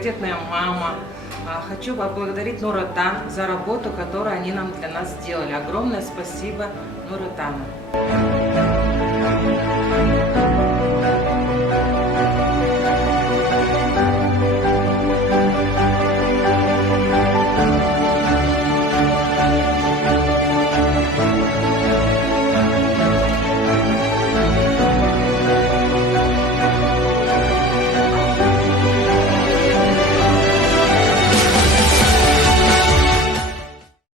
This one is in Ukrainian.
многодетная мама. Хочу поблагодарить Нур-Отан за работу, которую они для нас сделали. Огромное спасибо Нур-Отану.